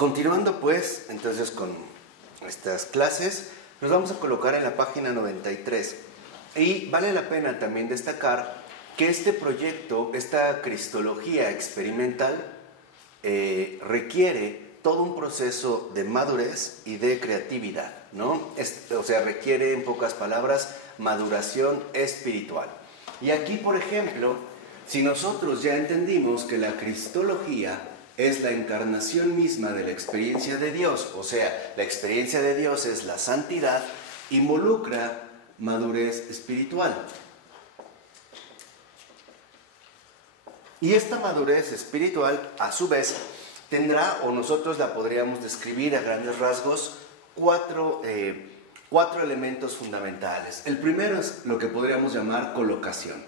Continuando pues, entonces con estas clases, nos vamos a colocar en la página 93. Y vale la pena también destacar que este proyecto, esta cristología experimental, requiere todo un proceso de madurez y de creatividad, ¿no? O sea, requiere, en pocas palabras, maduración espiritual. Y aquí, por ejemplo, si nosotros ya entendimos que la cristología es la encarnación misma de la experiencia de Dios, o sea, la experiencia de Dios es la santidad, involucra madurez espiritual. Y esta madurez espiritual, a su vez, tendrá, o nosotros la podríamos describir a grandes rasgos, cuatro elementos fundamentales. El primero es lo que podríamos llamar colocación.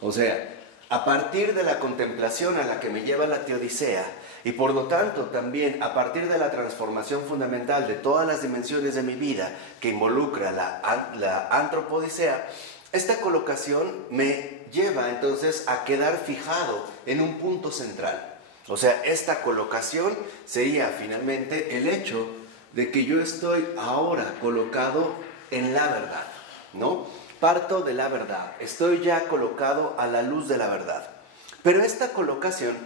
O sea, a partir de la contemplación a la que me lleva la teodicea, y por lo tanto también a partir de la transformación fundamental de todas las dimensiones de mi vida que involucra la antropodicea, esta colocación me lleva entonces a quedar fijado en un punto central. O sea, esta colocación sería finalmente el hecho de que yo estoy ahora colocado en la verdad, ¿no? Parto de la verdad, estoy ya colocado a la luz de la verdad. Pero esta colocación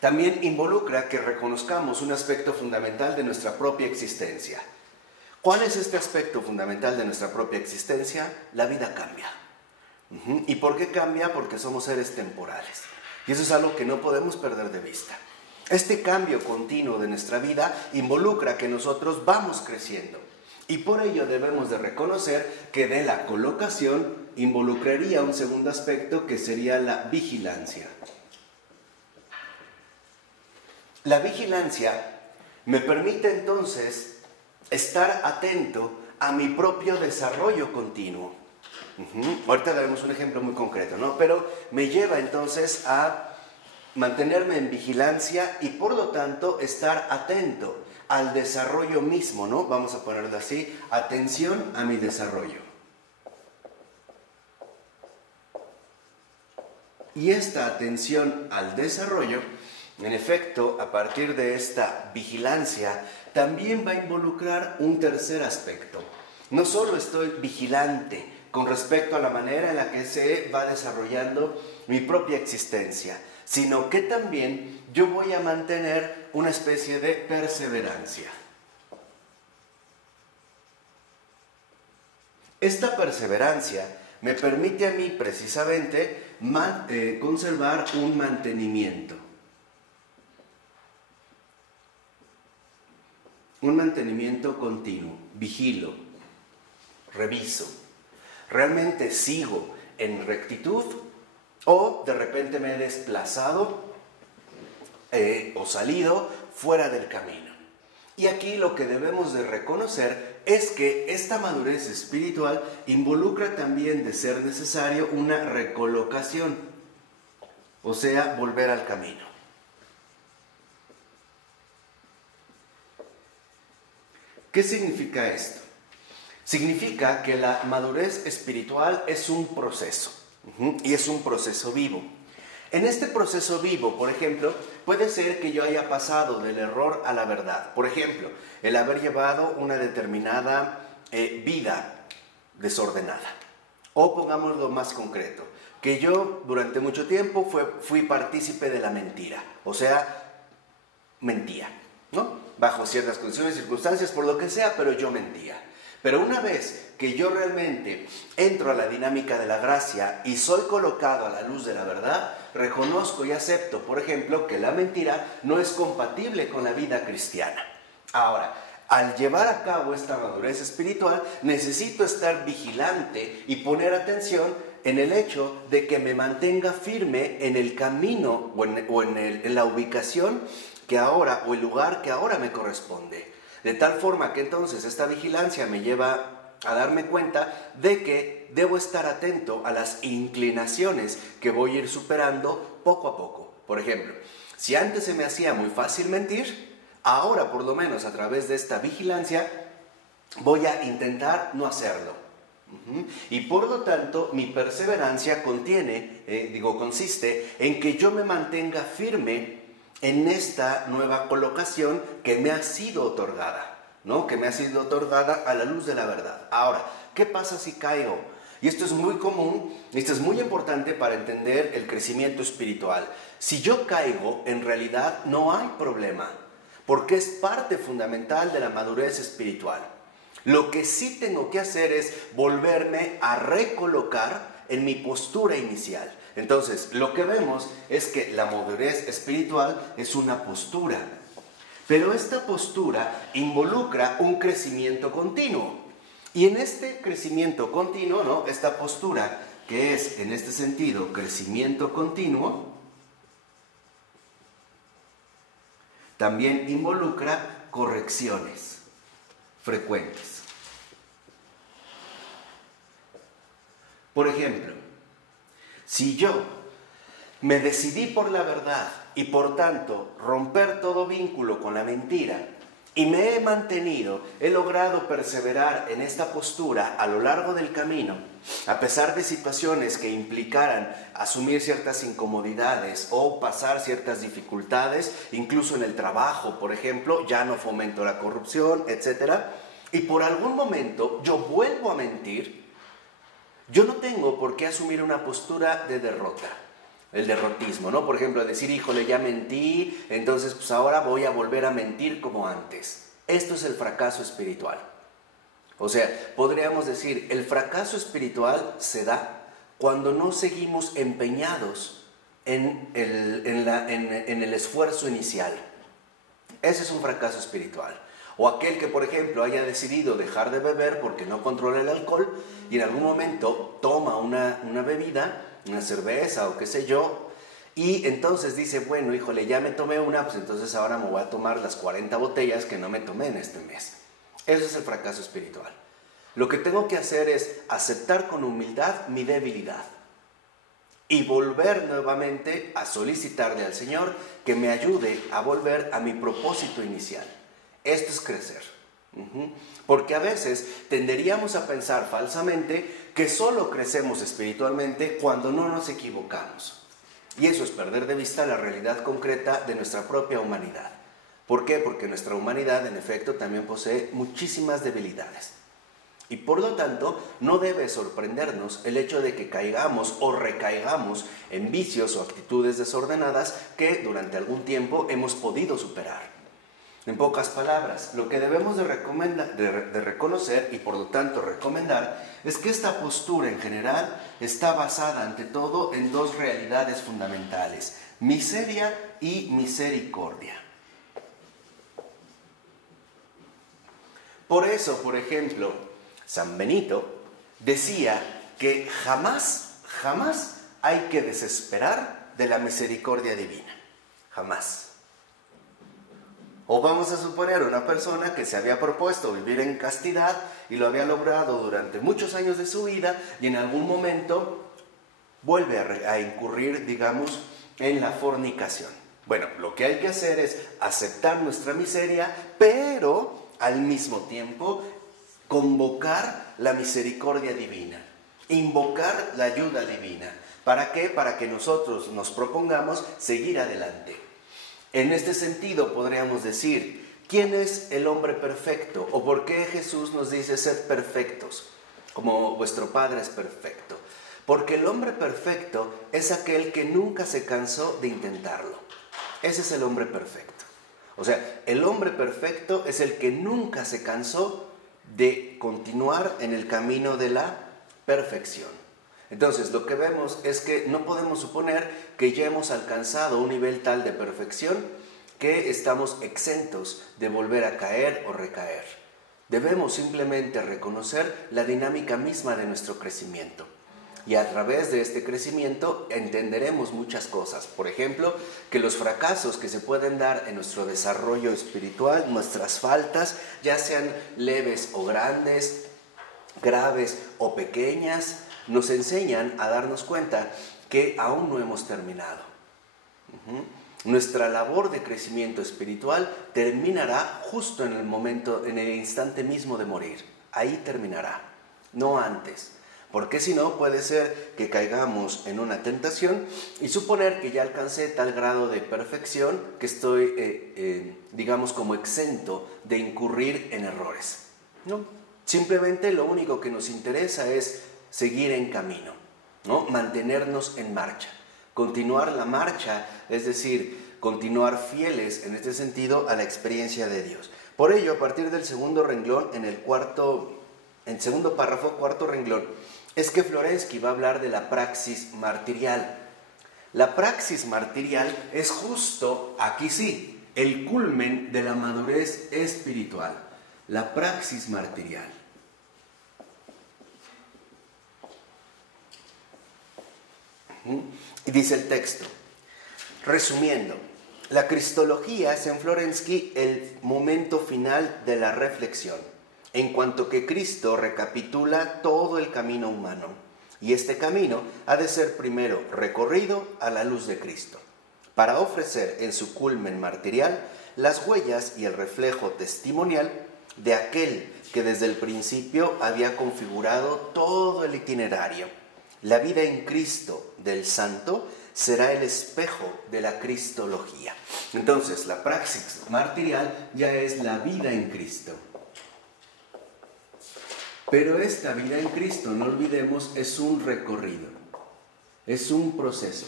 también involucra que reconozcamos un aspecto fundamental de nuestra propia existencia. ¿Cuál es este aspecto fundamental de nuestra propia existencia? La vida cambia. ¿Y por qué cambia? Porque somos seres temporales. Y eso es algo que no podemos perder de vista. Este cambio continuo de nuestra vida involucra que nosotros vamos creciendo. Y por ello debemos de reconocer que de la colocación involucraría un segundo aspecto que sería la vigilancia. La vigilancia me permite entonces estar atento a mi propio desarrollo continuo. Ahorita daremos un ejemplo muy concreto, ¿no? Pero me lleva entonces a mantenerme en vigilancia y por lo tanto estar atento al desarrollo mismo, ¿no? Vamos a ponerlo así, atención a mi desarrollo. Y esta atención al desarrollo, en efecto, a partir de esta vigilancia, también va a involucrar un tercer aspecto. No solo estoy vigilante con respecto a la manera en la que se va desarrollando mi propia existencia, sino que también yo voy a mantener una especie de perseverancia. Esta perseverancia me permite a mí precisamente conservar un mantenimiento. Un mantenimiento continuo, vigilo, reviso. ¿Realmente sigo en rectitud o de repente me he desplazado o salido fuera del camino? Y aquí lo que debemos de reconocer es que esta madurez espiritual involucra también, de ser necesario, una recolocación, o sea, volver al camino. ¿Qué significa esto? Significa que la madurez espiritual es un proceso, y es un proceso vivo. En este proceso vivo, por ejemplo, puede ser que yo haya pasado del error a la verdad. Por ejemplo, el haber llevado una determinada vida desordenada. O pongámoslo más concreto, que yo durante mucho tiempo fui partícipe de la mentira. O sea, mentía, ¿no? Bajo ciertas condiciones, circunstancias, por lo que sea, pero yo mentía. Pero una vez que yo realmente entro a la dinámica de la gracia y soy colocado a la luz de la verdad, reconozco y acepto, por ejemplo, que la mentira no es compatible con la vida cristiana. Ahora, al llevar a cabo esta madurez espiritual, necesito estar vigilante y poner atención en el hecho de que me mantenga firme en el camino o en la ubicación que ahora, o el lugar que ahora me corresponde. De tal forma que entonces esta vigilancia me lleva a darme cuenta de que debo estar atento a las inclinaciones que voy a ir superando poco a poco. Por ejemplo, si antes se me hacía muy fácil mentir, ahora por lo menos a través de esta vigilancia voy a intentar no hacerlo. Y por lo tanto mi perseverancia consiste en que yo me mantenga firme en esta nueva colocación que me ha sido otorgada, ¿no? Que me ha sido otorgada a la luz de la verdad. Ahora, ¿qué pasa si caigo? Y esto es muy común, esto es muy importante para entender el crecimiento espiritual. Si yo caigo, en realidad no hay problema, porque es parte fundamental de la madurez espiritual. Lo que sí tengo que hacer es volverme a recolocar en mi postura inicial. Entonces, lo que vemos es que la madurez espiritual es una postura, pero esta postura involucra un crecimiento continuo. Y en este crecimiento continuo, ¿no? Esta postura, que es en este sentido crecimiento continuo, también involucra correcciones frecuentes. Por ejemplo, si yo me decidí por la verdad y por tanto romper todo vínculo con la mentira y me he mantenido, he logrado perseverar en esta postura a lo largo del camino, a pesar de situaciones que implicaran asumir ciertas incomodidades o pasar ciertas dificultades, incluso en el trabajo, por ejemplo, ya no fomento la corrupción, etc. Y por algún momento yo vuelvo a mentir, yo no tengo por qué asumir una postura de derrota, el derrotismo, ¿no? Por ejemplo, decir, híjole, ya mentí, entonces pues ahora voy a volver a mentir como antes. Esto es el fracaso espiritual. O sea, podríamos decir, el fracaso espiritual se da cuando no seguimos empeñados en el esfuerzo inicial. Ese es un fracaso espiritual. O aquel que, por ejemplo, haya decidido dejar de beber porque no controla el alcohol y en algún momento toma una bebida, una cerveza o qué sé yo, y entonces dice, bueno, híjole, ya me tomé una, pues entonces ahora me voy a tomar las 40 botellas que no me tomé en este mes. Eso es el fracaso espiritual. Lo que tengo que hacer es aceptar con humildad mi debilidad y volver nuevamente a solicitarle al Señor que me ayude a volver a mi propósito inicial. Esto es crecer. Porque a veces tenderíamos a pensar falsamente que solo crecemos espiritualmente cuando no nos equivocamos. Y eso es perder de vista la realidad concreta de nuestra propia humanidad. ¿Por qué? Porque nuestra humanidad, en efecto, también posee muchísimas debilidades. Y por lo tanto, no debe sorprendernos el hecho de que caigamos o recaigamos en vicios o actitudes desordenadas que durante algún tiempo hemos podido superar. En pocas palabras, lo que debemos de reconocer y por lo tanto recomendar es que esta postura en general está basada ante todo en dos realidades fundamentales: miseria y misericordia. Por eso, por ejemplo, San Benito decía que jamás hay que desesperar de la misericordia divina. Jamás. O vamos a suponer una persona que se había propuesto vivir en castidad y lo había logrado durante muchos años de su vida y en algún momento vuelve a incurrir, digamos, en la fornicación. Bueno, lo que hay que hacer es aceptar nuestra miseria, pero al mismo tiempo convocar la misericordia divina, invocar la ayuda divina. ¿Para qué? Para que nosotros nos propongamos seguir adelante. En este sentido podríamos decir, ¿quién es el hombre perfecto? ¿O por qué Jesús nos dice sed perfectos, como vuestro Padre es perfecto? Porque el hombre perfecto es aquel que nunca se cansó de intentarlo. Ese es el hombre perfecto. O sea, el hombre perfecto es el que nunca se cansó de continuar en el camino de la perfección. Entonces, lo que vemos es que no podemos suponer que ya hemos alcanzado un nivel tal de perfección que estamos exentos de volver a caer o recaer. Debemos simplemente reconocer la dinámica misma de nuestro crecimiento. Y a través de este crecimiento entenderemos muchas cosas. Por ejemplo, que los fracasos que se pueden dar en nuestro desarrollo espiritual, nuestras faltas, ya sean leves o grandes, graves o pequeñas, nos enseñan a darnos cuenta que aún no hemos terminado. Nuestra labor de crecimiento espiritual terminará justo en el instante mismo de morir. Ahí terminará, no antes. porque si no puede ser que caigamos en una tentación y suponer que ya alcancé tal grado de perfección que estoy, digamos, como exento de incurrir en errores. No, simplemente lo único que nos interesa es seguir en camino, ¿no? Mantenernos en marcha, continuar la marcha, es decir, continuar fieles en este sentido a la experiencia de Dios. Por ello, a partir del segundo renglón, en el segundo párrafo, cuarto renglón, es que Florensky va a hablar de la praxis martirial. La praxis martirial es justo, aquí sí, el culmen de la madurez espiritual. La praxis martirial. Y dice el texto, resumiendo, la cristología es en Florensky el momento final de la reflexión, en cuanto que Cristo recapitula todo el camino humano, y este camino ha de ser primero recorrido a la luz de Cristo, para ofrecer en su culmen martirial las huellas y el reflejo testimonial de aquel que desde el principio había configurado todo el itinerario. La vida en Cristo del santo será el espejo de la cristología. Entonces, la praxis martirial ya es la vida en Cristo. Pero esta vida en Cristo, no olvidemos, es un recorrido, es un proceso.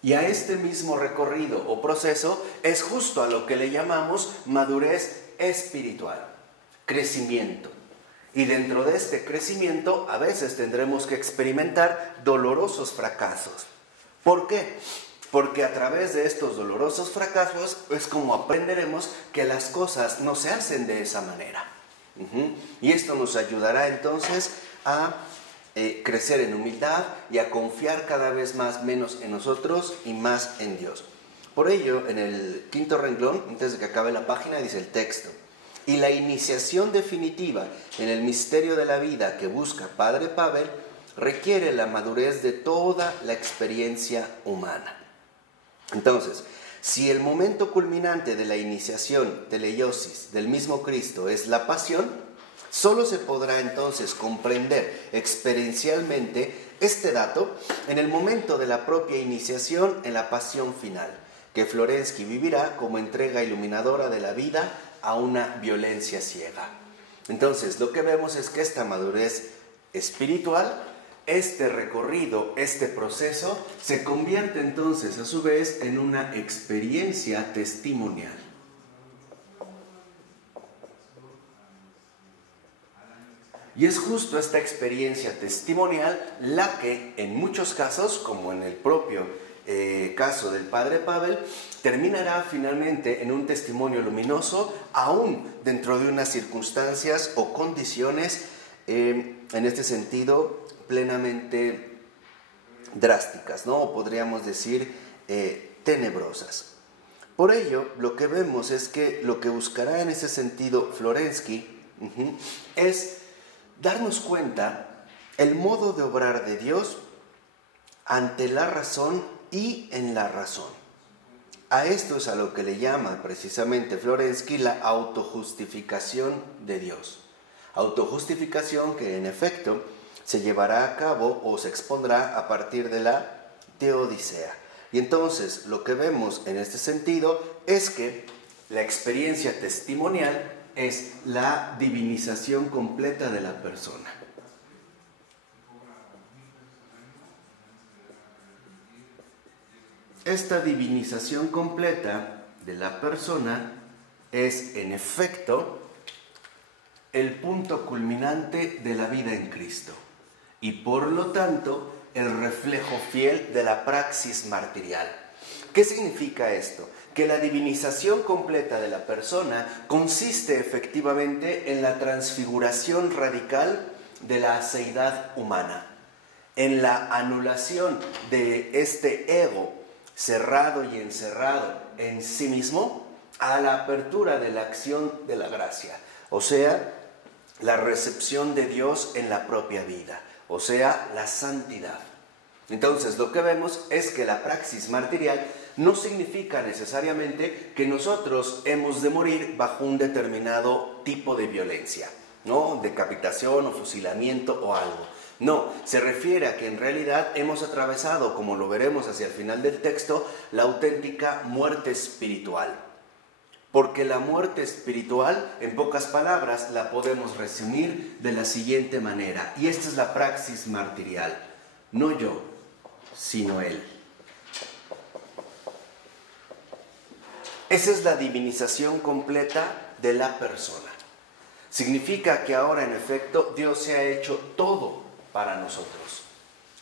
Y a este mismo recorrido o proceso es justo a lo que le llamamos madurez espiritual, crecimiento. Y dentro de este crecimiento a veces tendremos que experimentar dolorosos fracasos. ¿Por qué? Porque a través de estos dolorosos fracasos es como aprenderemos que las cosas no se hacen de esa manera. Y esto nos ayudará entonces a crecer en humildad y a confiar cada vez menos en nosotros y más en Dios. Por ello, en el quinto renglón, antes de que acabe la página, dice el texto: y la iniciación definitiva en el misterio de la vida que busca Padre Pavel requiere la madurez de toda la experiencia humana. Entonces, si el momento culminante de la iniciación, teleiosis, del mismo Cristo es la pasión, solo se podrá entonces comprender experiencialmente este dato en el momento de la propia iniciación en la pasión final, que Florensky vivirá como entrega iluminadora de la vida a una violencia ciega. Entonces, lo que vemos es que esta madurez espiritual, este recorrido, este proceso, se convierte entonces a su vez en una experiencia testimonial. Y es justo esta experiencia testimonial la que en muchos casos, como en el propio caso del Padre Pavel, terminará finalmente en un testimonio luminoso, aún dentro de unas circunstancias o condiciones, en este sentido, plenamente drásticas, ¿no? O podríamos decir tenebrosas. Por ello, lo que vemos es que lo que buscará en ese sentido Florensky es darnos cuenta el modo de obrar de Dios ante la razón y en la razón. A esto es a lo que le llama precisamente Florensky la autojustificación de Dios. Autojustificación que en efecto se llevará a cabo o se expondrá a partir de la teodicea. Y entonces lo que vemos en este sentido es que la experiencia testimonial es la divinización completa de la persona. Esta divinización completa de la persona es, en efecto, el punto culminante de la vida en Cristo y, por lo tanto, el reflejo fiel de la praxis martirial. ¿Qué significa esto? Que la divinización completa de la persona consiste efectivamente en la transfiguración radical de la aceidad humana, en la anulación de este ego cerrado y encerrado en sí mismo a la apertura de la acción de la gracia, o sea, la recepción de Dios en la propia vida, o sea, la santidad. Entonces, lo que vemos es que la praxis martirial no significa necesariamente que nosotros hemos de morir bajo un determinado tipo de violencia. ¿no? Decapitación o fusilamiento o algo. No, se refiere a que en realidad hemos atravesado, como lo veremos hacia el final del texto, la auténtica muerte espiritual. Porque la muerte espiritual, en pocas palabras, la podemos resumir de la siguiente manera. Y esta es la praxis martirial. No yo, sino Él. Esa es la divinización completa de la persona. Significa que ahora, en efecto, Dios se ha hecho todo para nosotros.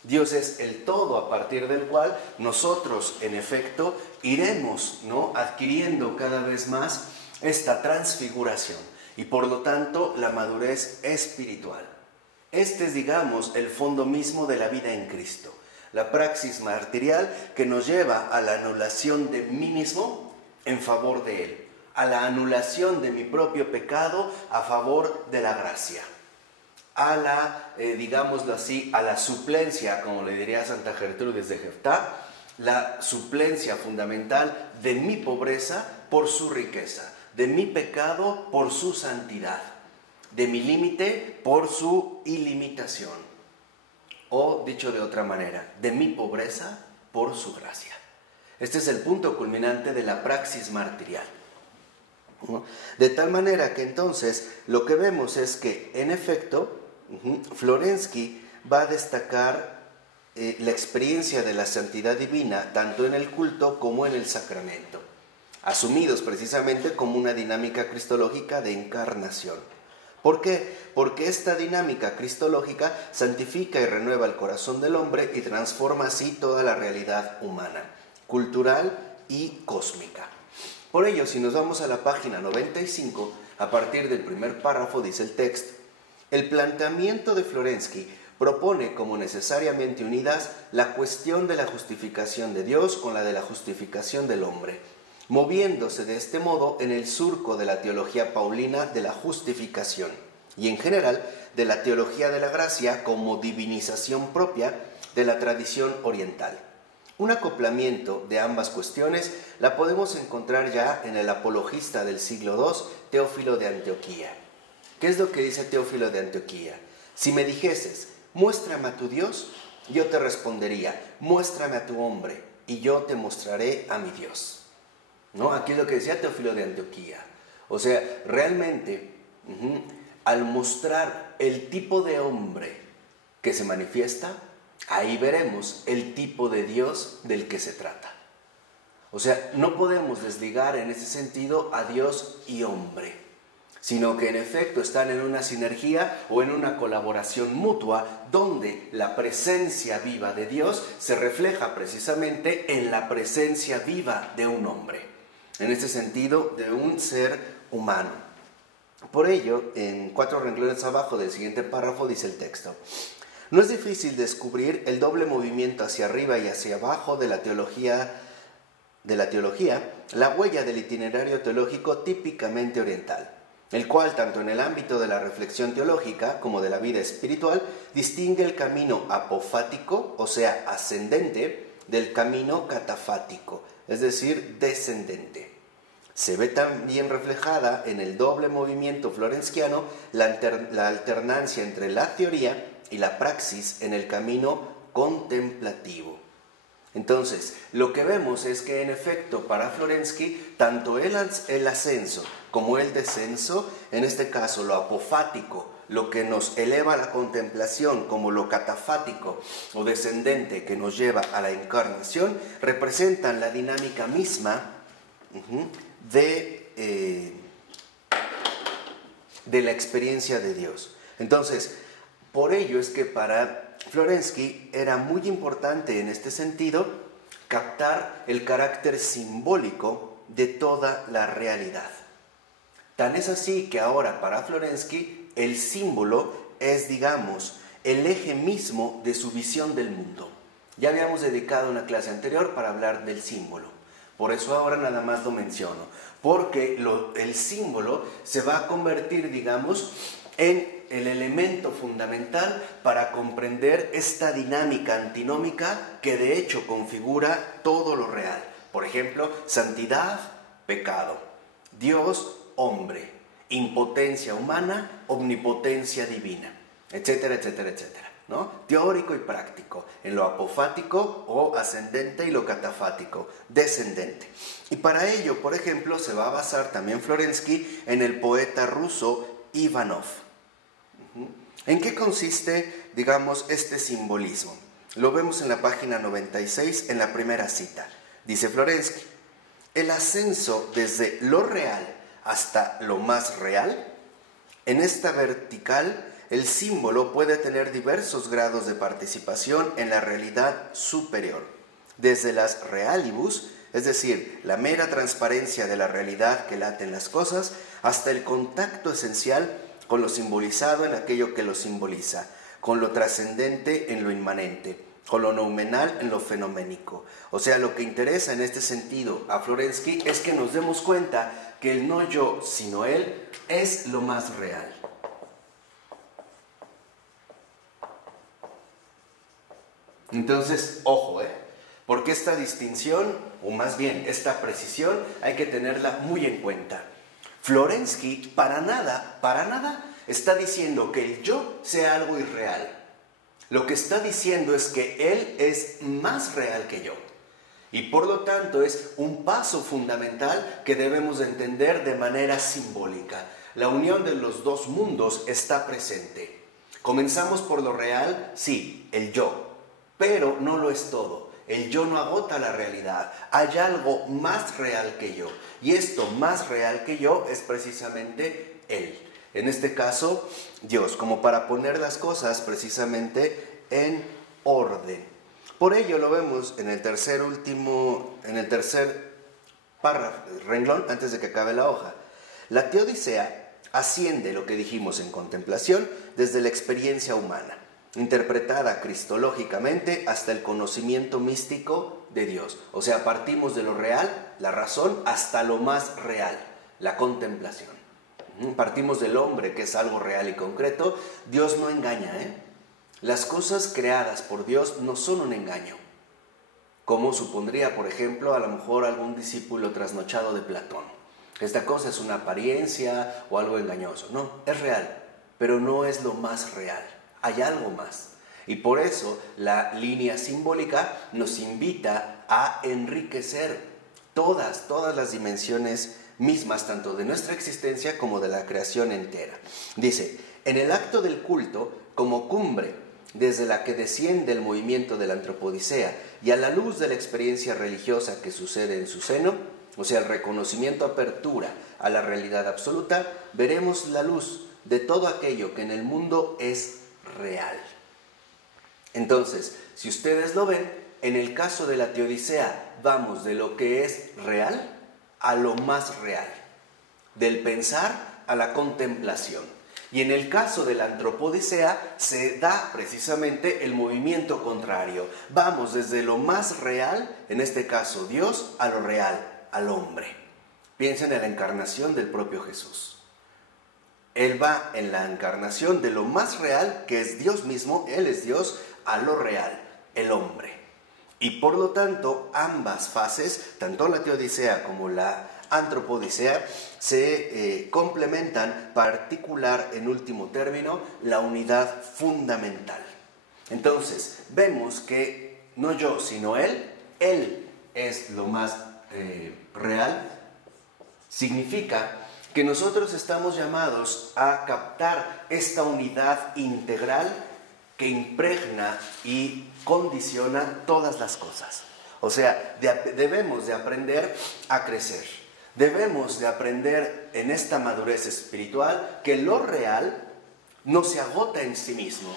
Dios es el todo a partir del cual nosotros, en efecto, iremos, ¿no?, adquiriendo cada vez más esta transfiguración y, por lo tanto, la madurez espiritual. Este es, digamos, el fondo mismo de la vida en Cristo. La praxis martirial que nos lleva a la anulación de mí mismo en favor de Él, a la anulación de mi propio pecado a favor de la gracia, a la, digámoslo así, a la suplencia, como le diría Santa Gertrudis de Jeftá, la suplencia fundamental de mi pobreza por su riqueza, de mi pecado por su santidad, de mi límite por su ilimitación, o dicho de otra manera, de mi pobreza por su gracia. Este es el punto culminante de la praxis martirial. De tal manera que entonces lo que vemos es que, en efecto, Florensky va a destacar la experiencia de la santidad divina tanto en el culto como en el sacramento, asumidos precisamente como una dinámica cristológica de encarnación. ¿Por qué? Porque esta dinámica cristológica santifica y renueva el corazón del hombre y transforma así toda la realidad humana, cultural y cósmica. Por ello, si nos vamos a la página 95, a partir del primer párrafo dice el texto: el planteamiento de Florensky propone como necesariamente unidas la cuestión de la justificación de Dios con la de la justificación del hombre, moviéndose de este modo en el surco de la teología paulina de la justificación y en general de la teología de la gracia como divinización propia de la tradición oriental. Un acoplamiento de ambas cuestiones la podemos encontrar ya en el apologista del siglo II, Teófilo de Antioquía. ¿Qué es lo que dice Teófilo de Antioquía? Si me dijeses, muéstrame a tu Dios, yo te respondería, muéstrame a tu hombre, y yo te mostraré a mi Dios. ¿No? Aquí es lo que decía Teófilo de Antioquía. O sea, realmente, al mostrar el tipo de hombre que se manifiesta, ahí veremos el tipo de Dios del que se trata. O sea, no podemos desligar en ese sentido a Dios y hombre, sino que en efecto están en una sinergia o en una colaboración mutua donde la presencia viva de Dios se refleja precisamente en la presencia viva de un hombre, en este sentido de un ser humano. Por ello, en 4 renglones abajo del siguiente párrafo dice el texto: no es difícil descubrir el doble movimiento hacia arriba y hacia abajo de la teología, la huella del itinerario teológico típicamente oriental, el cual, tanto en el ámbito de la reflexión teológica como de la vida espiritual, distingue el camino apofático, o sea, ascendente, del camino catafático, es decir, descendente. Se ve también reflejada en el doble movimiento florenciano la alternancia entre la teoría y la praxis en el camino contemplativo. Entonces, lo que vemos es que en efecto para Florensky, tanto el ascenso como el descenso, en este caso lo apofático, lo que nos eleva a la contemplación, como lo catafático o descendente que nos lleva a la encarnación, representan la dinámica misma de la experiencia de Dios. Entonces, por ello es que para Florensky era muy importante en este sentido captar el carácter simbólico de toda la realidad. Tan es así que ahora para Florensky el símbolo es, digamos, el eje mismo de su visión del mundo. Ya habíamos dedicado una clase anterior para hablar del símbolo. Por eso ahora nada más lo menciono, porque el símbolo se va a convertir, digamos, en el elemento fundamental para comprender esta dinámica antinómica que de hecho configura todo lo real. Por ejemplo, santidad, pecado, Dios, hombre, impotencia humana, omnipotencia divina, etcétera, etcétera, etcétera, ¿no? Teórico y práctico, en lo apofático o ascendente y lo catafático, descendente. Y para ello, por ejemplo, se va a basar también Florensky en el poeta ruso Ivanov. ¿En qué consiste, digamos, este simbolismo? Lo vemos en la página 96, en la primera cita. Dice Florensky: el ascenso desde lo real hasta lo más real, en esta vertical, el símbolo puede tener diversos grados de participación en la realidad superior, desde las realibus, es decir, la mera transparencia de la realidad que late en las cosas, hasta el contacto esencial con lo simbolizado en aquello que lo simboliza, con lo trascendente en lo inmanente, con lo noumenal en lo fenoménico. O sea, lo que interesa en este sentido a Florensky es que nos demos cuenta que el no yo, sino él, es lo más real. Entonces, ojo, porque esta distinción, o más bien esta precisión, hay que tenerla muy en cuenta. Florensky para nada está diciendo que el yo sea algo irreal. Lo que está diciendo es que él es más real que yo. Y por lo tanto es un paso fundamental que debemos de entender de manera simbólica. La unión de los dos mundos está presente. Comenzamos por lo real, sí, el yo, pero no lo es todo. El yo no agota la realidad. Hay algo más real que yo. Y esto más real que yo es precisamente él. En este caso, Dios, como para poner las cosas precisamente en orden. Por ello lo vemos en el tercer párrafo, renglón, antes de que acabe la hoja. La teodicea asciende, lo que dijimos en contemplación, desde la experiencia humana, interpretada cristológicamente hasta el conocimiento místico de Dios. O sea, partimos de lo real, la razón, hasta lo más real, la contemplación. Partimos del hombre, que es algo real y concreto. Dios no engaña, Las cosas creadas por Dios no son un engaño, como supondría, por ejemplo, a lo mejor algún discípulo trasnochado de Platón. Esta cosa es una apariencia o algo engañoso. No, es real, pero no es lo más real. Hay algo más. Y por eso la línea simbólica nos invita a enriquecer todas las dimensiones mismas, tanto de nuestra existencia como de la creación entera. Dice: en el acto del culto, como cumbre, desde la que desciende el movimiento de la antropodicea y a la luz de la experiencia religiosa que sucede en su seno, o sea, el reconocimiento, apertura a la realidad absoluta, veremos la luz de todo aquello que en el mundo es real. Entonces, si ustedes lo ven, en el caso de la teodicea vamos de lo que es real a lo más real, del pensar a la contemplación. Y en el caso de la antropodicea se da precisamente el movimiento contrario. Vamos desde lo más real, en este caso Dios, a lo real, al hombre. Piensen en la encarnación del propio Jesús. Él va en la encarnación de lo más real, que es Dios mismo, Él es Dios, a lo real, el hombre. Y por lo tanto, ambas fases, tanto la teodicea como la antropodicea, se complementan para articular en último término la unidad fundamental. Entonces, vemos que no yo, sino Él es lo más real. Significa que nosotros estamos llamados a captar esta unidad integral que impregna y condiciona todas las cosas. O sea, debemos de aprender a crecer. Debemos de aprender en esta madurez espiritual que lo real no se agota en sí mismo,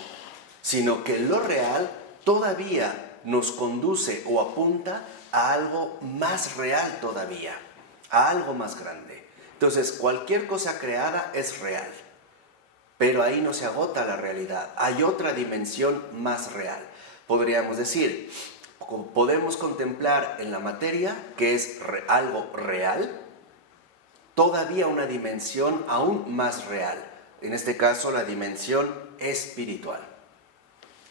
sino que lo real todavía nos conduce o apunta a algo más real todavía, a algo más grande. Entonces, cualquier cosa creada es real, pero ahí no se agota la realidad. Hay otra dimensión más real. Podríamos decir, podemos contemplar en la materia, que es algo real, todavía una dimensión aún más real. En este caso, la dimensión espiritual.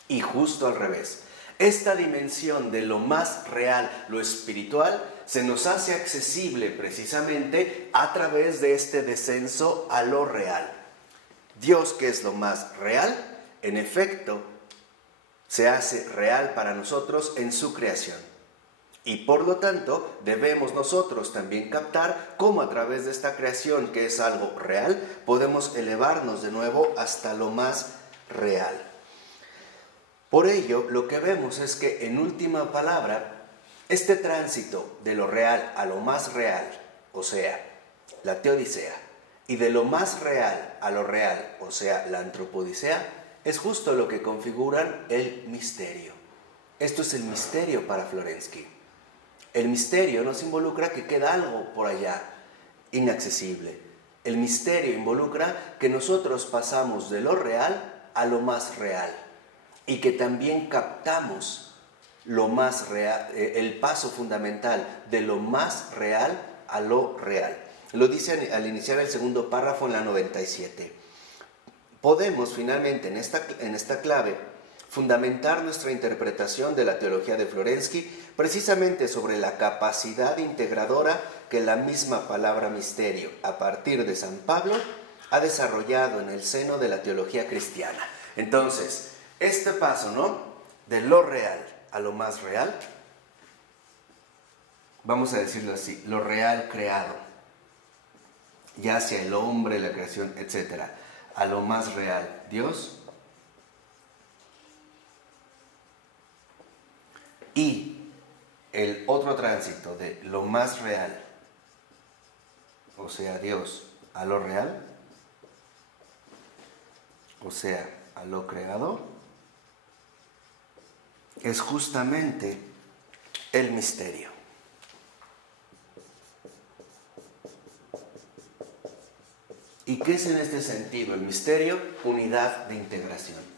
Y justo al revés. Esta dimensión de lo más real, lo espiritual, se nos hace accesible precisamente a través de este descenso a lo real. Dios, que es lo más real, en efecto, se hace real para nosotros en su creación. Y por lo tanto, debemos nosotros también captar cómo a través de esta creación, que es algo real, podemos elevarnos de nuevo hasta lo más real. Por ello, lo que vemos es que, en última palabra, este tránsito de lo real a lo más real, o sea, la teodicea, y de lo más real a lo real, o sea, la antropodicea, es justo lo que configuran el misterio. Esto es el misterio para Florensky. El misterio nos involucra que queda algo por allá, inaccesible. El misterio involucra que nosotros pasamos de lo real a lo más real y que también captamos lo más real, el paso fundamental de lo más real a lo real. Lo dice al iniciar el segundo párrafo en la 97. Podemos finalmente en esta clave fundamentar nuestra interpretación de la teología de Florensky precisamente sobre la capacidad integradora que la misma palabra misterio, a partir de San Pablo, ha desarrollado en el seno de la teología cristiana. Entonces, este paso, ¿no?, de lo real a lo más real, vamos a decirlo así, lo real creado, ya hacia el hombre, la creación, etc., a lo más real, Dios, y el otro tránsito de lo más real, o sea, Dios, a lo real, o sea, a lo creado, es justamente el misterio. ¿Y qué es en este sentido el misterio? Unidad de integración.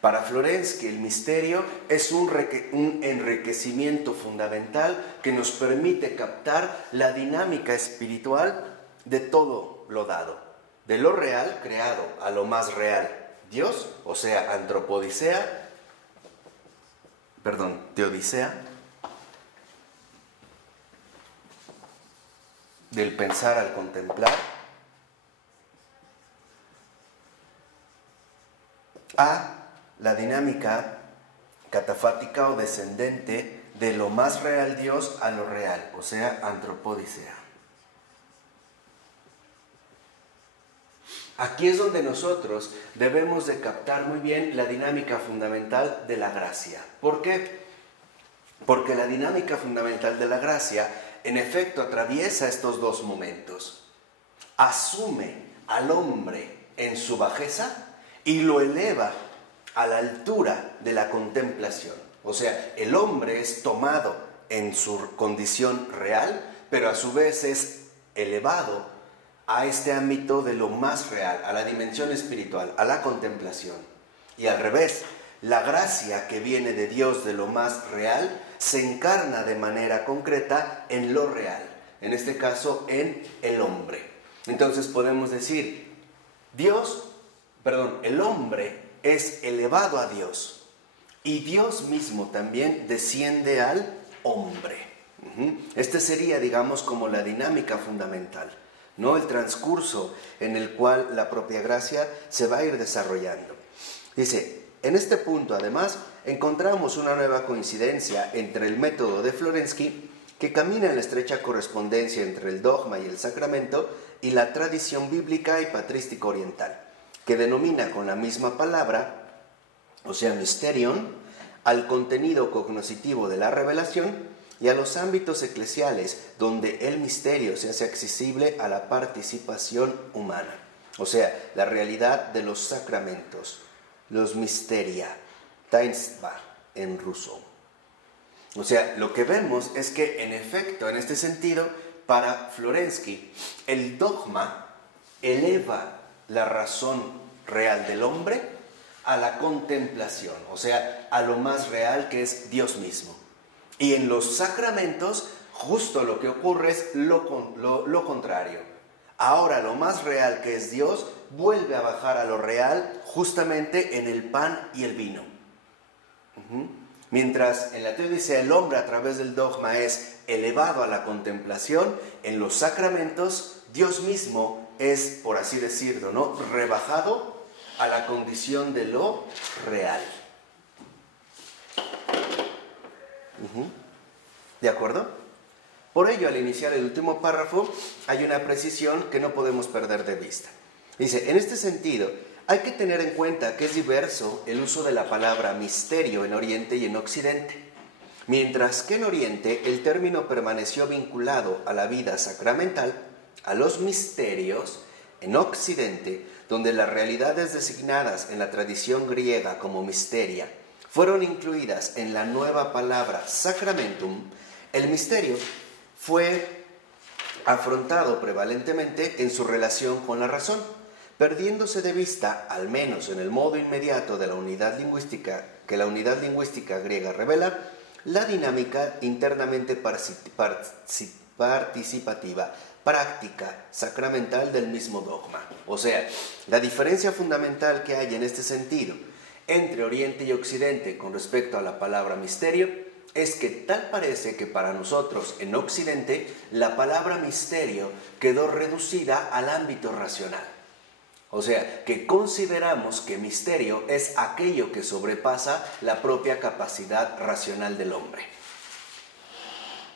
Para Florensky, el misterio es un enriquecimiento fundamental que nos permite captar la dinámica espiritual de todo lo dado. De lo real creado a lo más real, Dios, o sea, teodicea, del pensar al contemplar, a la dinámica catafática o descendente de lo más real Dios a lo real, o sea, antropodicea. Aquí es donde nosotros debemos de captar muy bien la dinámica fundamental de la gracia. ¿Por qué? Porque la dinámica fundamental de la gracia, en efecto, atraviesa estos dos momentos. Asume al hombre en su bajeza y lo eleva a la altura de la contemplación. O sea, el hombre es tomado en su condición real, pero a su vez es elevado a este ámbito de lo más real, a la dimensión espiritual, a la contemplación. Y al revés, la gracia que viene de Dios de lo más real se encarna de manera concreta en lo real, en este caso en el hombre. Entonces podemos decir, el hombre es elevado a Dios y Dios mismo también desciende al hombre. Este sería, digamos, como la dinámica fundamental, ¿no? El transcurso en el cual la propia gracia se va a ir desarrollando. Dice, en este punto además encontramos una nueva coincidencia entre el método de Florensky, que camina en la estrecha correspondencia entre el dogma y el sacramento, y la tradición bíblica y patrística oriental, que denomina con la misma palabra, o sea, mysterion, al contenido cognoscitivo de la revelación y a los ámbitos eclesiales donde el misterio se hace accesible a la participación humana. O sea, la realidad de los sacramentos, los mysteria, tainstva en ruso. O sea, lo que vemos es que, en efecto, en este sentido, para Florensky, el dogma eleva la razón real del hombre a la contemplación, o sea, a lo más real que es Dios mismo. Y en los sacramentos, justo lo que ocurre es lo contrario. Ahora lo más real que es Dios vuelve a bajar a lo real justamente en el pan y el vino. Mientras en la teodicea el hombre a través del dogma es elevado a la contemplación, en los sacramentos Dios mismo es, por así decirlo, ¿no?, rebajado a la condición de lo real. ¿De acuerdo? Por ello, al iniciar el último párrafo, hay una precisión que no podemos perder de vista. Dice, en este sentido, hay que tener en cuenta que es diverso el uso de la palabra misterio en Oriente y en Occidente. Mientras que en Oriente el término permaneció vinculado a la vida sacramental, a los misterios, en Occidente, donde las realidades designadas en la tradición griega como misteria fueron incluidas en la nueva palabra sacramentum, el misterio fue afrontado prevalentemente en su relación con la razón, perdiéndose de vista, al menos en el modo inmediato de la unidad lingüística, que la unidad lingüística griega revela, la dinámica internamente participativa, práctica, sacramental del mismo dogma. O sea, la diferencia fundamental que hay en este sentido entre Oriente y Occidente con respecto a la palabra misterio es que tal parece que para nosotros en Occidente la palabra misterio quedó reducida al ámbito racional. O sea, que consideramos que misterio es aquello que sobrepasa la propia capacidad racional del hombre.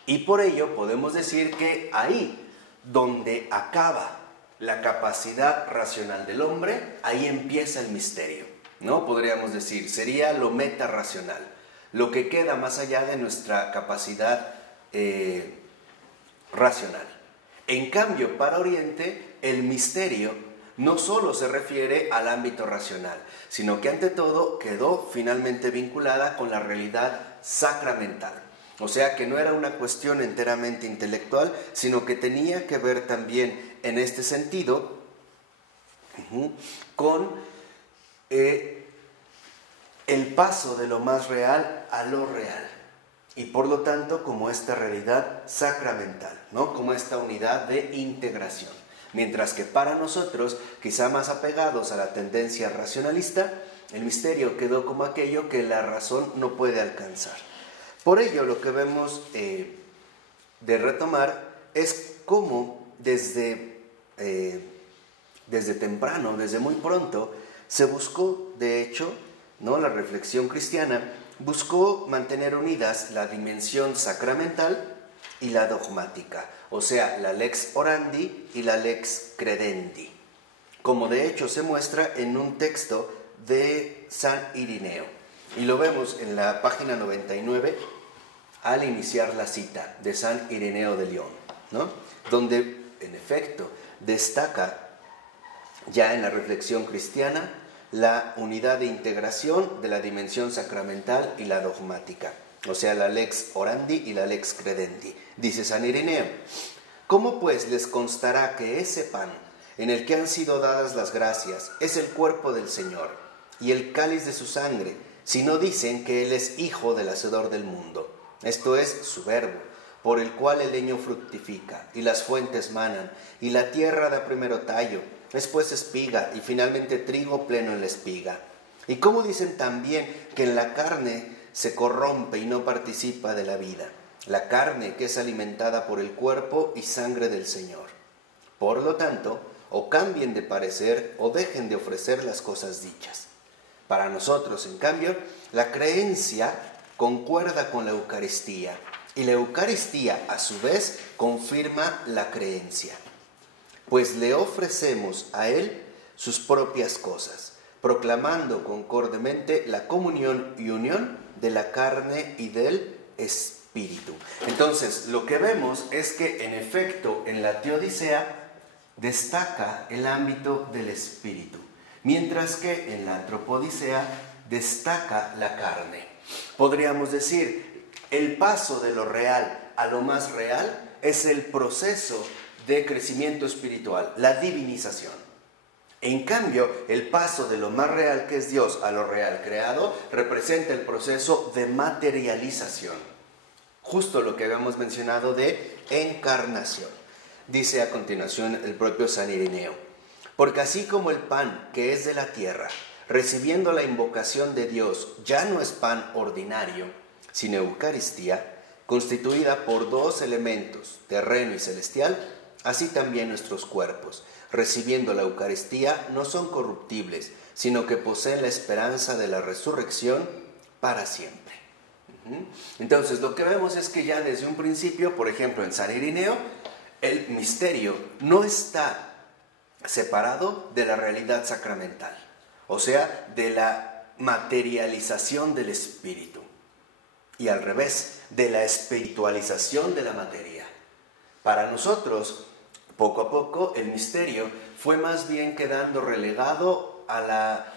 Y por ello podemos decir que ahí donde acaba la capacidad racional del hombre, ahí empieza el misterio, ¿no? Podríamos decir, sería lo metarracional, lo que queda más allá de nuestra capacidad racional. En cambio, para Oriente, el misterio no solo se refiere al ámbito racional, sino que ante todo quedó finalmente vinculada con la realidad sacramental. O sea que no era una cuestión enteramente intelectual, sino que tenía que ver también en este sentido con el paso de lo más real a lo real. Y por lo tanto como esta realidad sacramental, ¿no?, como esta unidad de integración. Mientras que para nosotros, quizá más apegados a la tendencia racionalista, el misterio quedó como aquello que la razón no puede alcanzar. Por ello, lo que vemos de retomar es cómo desde temprano, desde muy pronto, se buscó, de hecho, ¿no?, la reflexión cristiana buscó mantener unidas la dimensión sacramental y la dogmática, o sea, la lex orandi y la lex credendi, como de hecho se muestra en un texto de San Irineo. Y lo vemos en la página 99 al iniciar la cita de San Irineo de León, ¿no?, donde en efecto destaca ya en la reflexión cristiana la unidad de integración de la dimensión sacramental y la dogmática, o sea, la lex orandi y la lex credendi. Dice San Irineo, ¿cómo pues les constará que ese pan en el que han sido dadas las gracias es el cuerpo del Señor y el cáliz de su sangre, si no dicen que Él es hijo del hacedor del mundo? Esto es su verbo, por el cual el leño fructifica y las fuentes manan y la tierra da primero tallo, después espiga y finalmente trigo pleno en la espiga. Y cómo dicen también que en la carne se corrompe y no participa de la vida, la carne que es alimentada por el cuerpo y sangre del Señor. Por lo tanto, o cambien de parecer o dejen de ofrecer las cosas dichas. Para nosotros, en cambio, la creencia concuerda con la Eucaristía y la Eucaristía, a su vez, confirma la creencia, pues le ofrecemos a Él sus propias cosas, proclamando concordemente la comunión y unión de la carne y del Espíritu. Entonces, lo que vemos es que, en efecto, en la teodicea destaca el ámbito del Espíritu, mientras que en la antropodicea destaca la carne. Podríamos decir, el paso de lo real a lo más real es el proceso de crecimiento espiritual, la divinización. En cambio, el paso de lo más real que es Dios a lo real creado representa el proceso de materialización. Justo lo que habíamos mencionado de encarnación. dice a continuación el propio San Ireneo: porque así como el pan que es de la tierra, recibiendo la invocación de Dios, ya no es pan ordinario, sino Eucaristía, constituida por dos elementos, terreno y celestial, así también nuestros cuerpos, recibiendo la Eucaristía, no son corruptibles, sino que poseen la esperanza de la resurrección para siempre. Entonces, lo que vemos es que ya desde un principio, por ejemplo, en San Ireneo, el misterio no está separado de la realidad sacramental, o sea, de la materialización del espíritu, y al revés, de la espiritualización de la materia. Para nosotros, poco a poco, el misterio fue más bien quedando relegado a la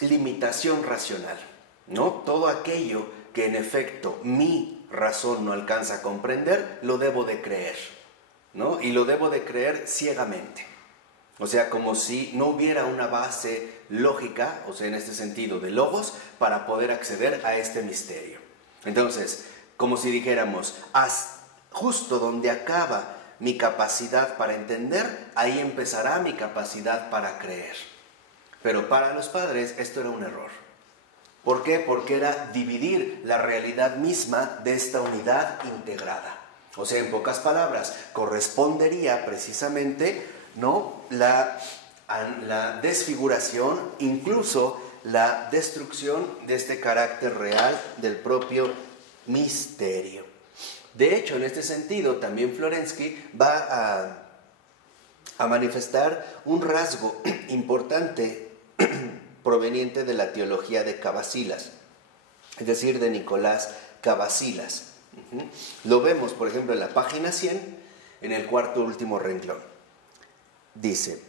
limitación racional, ¿no? Todo aquello que en efecto mi razón no alcanza a comprender, lo debo de creer, ¿no? Y lo debo de creer ciegamente. O sea, como si no hubiera una base lógica, o sea, en este sentido de logos, para poder acceder a este misterio. Entonces, como si dijéramos, justo donde acaba mi capacidad para entender, ahí empezará mi capacidad para creer. Pero para los padres esto era un error. ¿Por qué? Porque era dividir la realidad misma de esta unidad integrada. O sea, en pocas palabras, correspondería precisamente, ¿no?, la desfiguración, incluso la destrucción de este carácter real del propio misterio. De hecho, en este sentido, también Florensky va a manifestar un rasgo importante proveniente de la teología de Cavasilas, es decir, de Nicolás Cavasilas. Lo vemos, por ejemplo, en la página 100, en el cuarto último renglón. Dice: